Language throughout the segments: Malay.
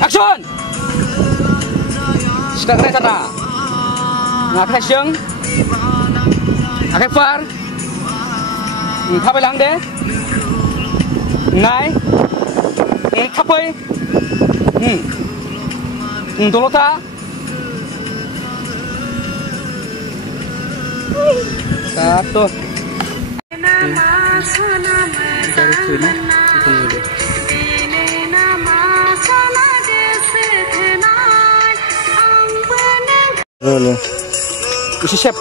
Action. Sekarang sana. Ngakai siang. Ngakai far. Ngapai lang deh. Ngai. Kapai. Dolota. Satu. Dari sini, sini deh. Rolling. Isi chef.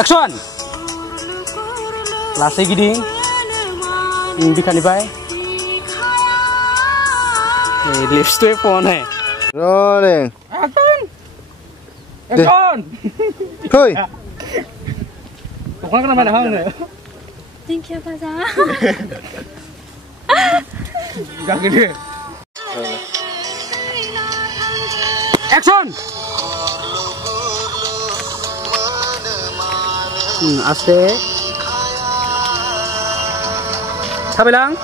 Action. Last gini. Bikin apa? Lipstick phone hai. Rolling. Action. Thôi. Pokoknya kenapa ada hang nih? Thank you Pak Sa. Gak gede. Action. Aste. Sabilang.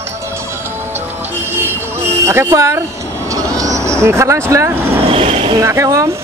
Akai far. Kharlang sikla. Akai home.